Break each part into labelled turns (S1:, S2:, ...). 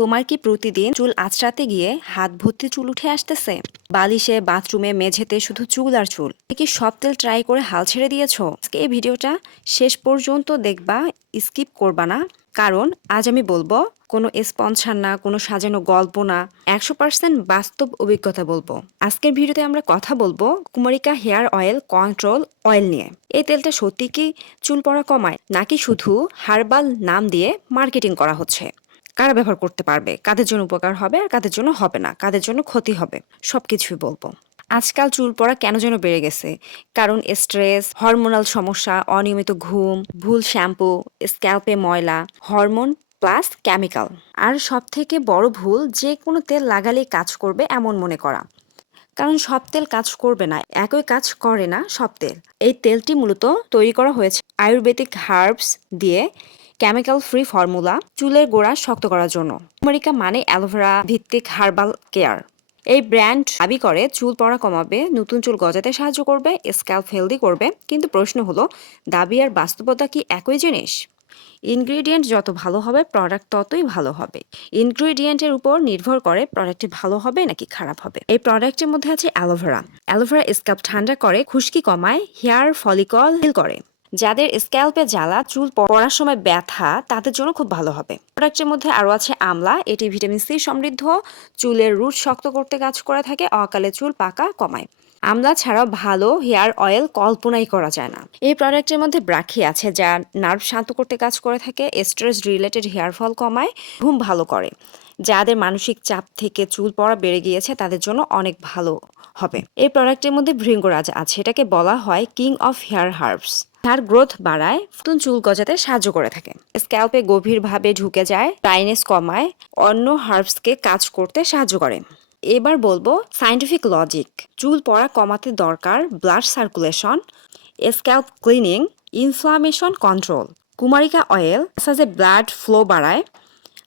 S1: তোমার কি প্রতিদিন চুল আঁচড়াতে গিয়ে হাত ভর্তি চুল উঠে আসতেছে? বালিশে, বাথরুমে, মেঝেতে শুধু চুল আর চুল। কি সব তেল ট্রাই করে হাল ছেড়ে দিয়েছ? আজকে এই ভিডিওটা শেষ পর্যন্ত দেখবা, স্কিপ করবা না। কারণ আজ আমি বলব, কোনো স্পন্সার না, কোনো সাজানো গল্প না, একশো পার্সেন্ট বাস্তব অভিজ্ঞতা বলব। আজকের ভিডিওতে আমরা কথা বলব Kumarika hair oil control oil নিয়ে। এই তেলটা সত্যি কি চুল পড়া কমায়? নাকি শুধু হার্বাল নাম দিয়ে মার্কেটিং করা হচ্ছে? কারা ব্যবহার করতে পারবে? কাদের জন্য উপকার হবে আর কাদের জন্য হবে না? কাদের জন্য ক্ষতি হবে? সবকিছুই বলব। আজকাল চুল পড়া কেন যেন বেড়ে গেছে? কারণ স্ট্রেস, হরমোনাল সমস্যা, অনিয়মিত ঘুম, ভুল শ্যাম্পু, স্ক্যাল্পে ময়লা, হরমোন প্লাস কেমিক্যাল। আর সব থেকে বড় ভুল, যে কোনো তেল লাগালেই কাজ করবে এমন মনে করা। কারণ সব তেল কাজ করবে না, একই কাজ করে না সব তেল। এই তেলটি মূলত তৈরি করা হয়েছে আয়ুর্বেদিক হার্বস দিয়ে কেমিক্যাল ফ্রি ফর্মুলা চুলের গোড়া শক্ত করার জন্য। আমেরিকা মানে অ্যালোভেরা ভিত্তিক হার্বাল কেয়ার এই ব্র্যান্ড দাবি করে, চুল পড়া কমাবে, নতুন চুল গজাতে সাহায্য করবে স্ক্যাল্প হেলদি করবে। কিন্তু প্রশ্ন হলো, দাবি আর বাস্তবতা কি একই জিনিস? ইনগ্রিডিয়েন্ট যত ভালো হবে প্রোডাক্ট ততই ভালো হবে। ইনগ্রিডিয়েন্টের উপর নির্ভর করে প্রোডাক্টটি ভালো হবে নাকি খারাপ হবে। এই প্রোডাক্টের মধ্যে আছে অ্যালোভেরা অ্যালোভেরা স্ক্যাল্প ঠান্ডা করে, খুশকি কমায় হেয়ার ফলিকল হিল করে। যাদের স্ক্যাল্পে জ্বালা, চুল পড়ার সময় ব্যথা, তাদের জন্য খুব ভালো হবে। প্রোডাক্টের মধ্যে আরও আছে আমলা। এটি ভিটামিন সি সমৃদ্ধ। চুলের রুট শক্ত করতে কাজ করে থাকে। অকালে চুল পাকা কমায়। আমলা ছাড়াও ভালো হেয়ার অয়েল কল্পনাই করা যায় না। এই প্রোডাক্টের মধ্যে ব্রাখি আছে, যা নার্ভ শান্ত করতে কাজ করে থাকে, স্ট্রেস রিলেটেড হেয়ার ফল কমায়, ঘুম ভালো করে। যাদের মানসিক চাপ থেকে চুল পড়া বেড়ে গিয়েছে, তাদের জন্য অনেক ভালো। হবে। এই প্রোডাক্টের মধ্যে ভৃঙ্গরাজ আছে। এটাকে বলা হয় king of hair herbs hair growth বাড়ায়, নতুন চুল গজাতে সাহায্য করে থাকে। স্ক্যাল্পে গভীরভাবে ঢুকে যায় টাইনেস কমায়, অন্য হার্বসকে কাজ করতে সাহায্য করে। এবার বলব সাইন্টিফিক লজিক চুল পড়া কমাতে দরকার blood circulation scalp cleaning inflammation control Kumarika oil blood flow বাড়ায়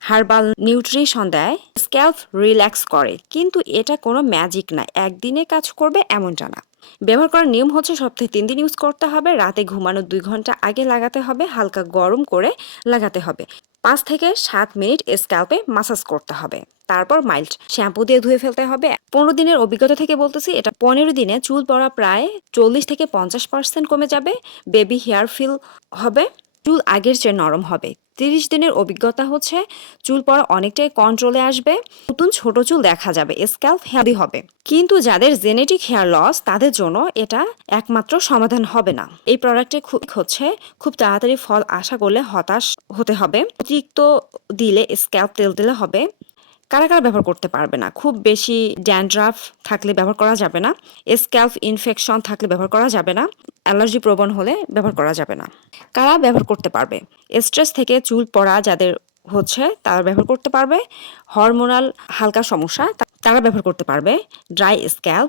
S1: হার্বাল নিউট্রিশন দেয়, স্ক্যাল্প রিল্যাক্স করে। কিন্তু এটা কোনো ম্যাজিক না, একদিনে কাজ করবে এমনটা না। ব্যবহার করার নিয়ম হচ্ছে সপ্তাহে তিন দিন ইউজ করতে হবে, রাতে ঘুমানোর দুই ঘণ্টা আগে লাগাতে হবে, হালকা গরম করে লাগাতে হবে। পাঁচ থেকে সাত মিনিট স্ক্যাল্পে মাসাজ করতে হবে। তারপর মাইল্ড শ্যাম্পু দিয়ে ধুয়ে ফেলতে হবে। পনেরো দিনের অভিজ্ঞতা থেকে বলতেছি, এটা পনেরো দিনে চুল পড়া প্রায় চল্লিশ থেকে পঞ্চাশ পার্সেন্ট কমে যাবে। বেবি হেয়ার ফিল হবে। চুল আগের চেয়ে নরম হবে। তিরিশ দিনের অভিজ্ঞতা হচ্ছে, চুল পড়া অনেকটাই কন্ট্রোলে আসবে, নতুন ছোট চুল দেখা যাবে স্ক্যাল্প হেলদি হবে। কিন্তু যাদের জেনেটিক হেয়ার লস তাদের জন্য এটা একমাত্র সমাধান হবে না। এই প্রোডাক্টে খুব হচ্ছে, খুব তাড়াতাড়ি ফল আশা করলে হতাশ হতে হবে। অতিরিক্ত দিলে স্ক্যাল্প তেল দিলে হবে। কারা কারা ব্যবহার করতে পারবে না? খুব বেশি ড্যান্ড্রাফ থাকলে ব্যবহার করা যাবে না, স্ক্যাল্প ইনফেকশন থাকলে ব্যবহার করা যাবে না, অ্যালার্জি প্রবণ হলে ব্যবহার করা যাবে না। কারা ব্যবহার করতে পারবে? স্ট্রেস থেকে চুল পড়া যাদের হচ্ছে, তারা ব্যবহার করতে পারবে। হরমোনাল হালকা সমস্যা তারা ব্যবহার করতে পারবে। Dry scalp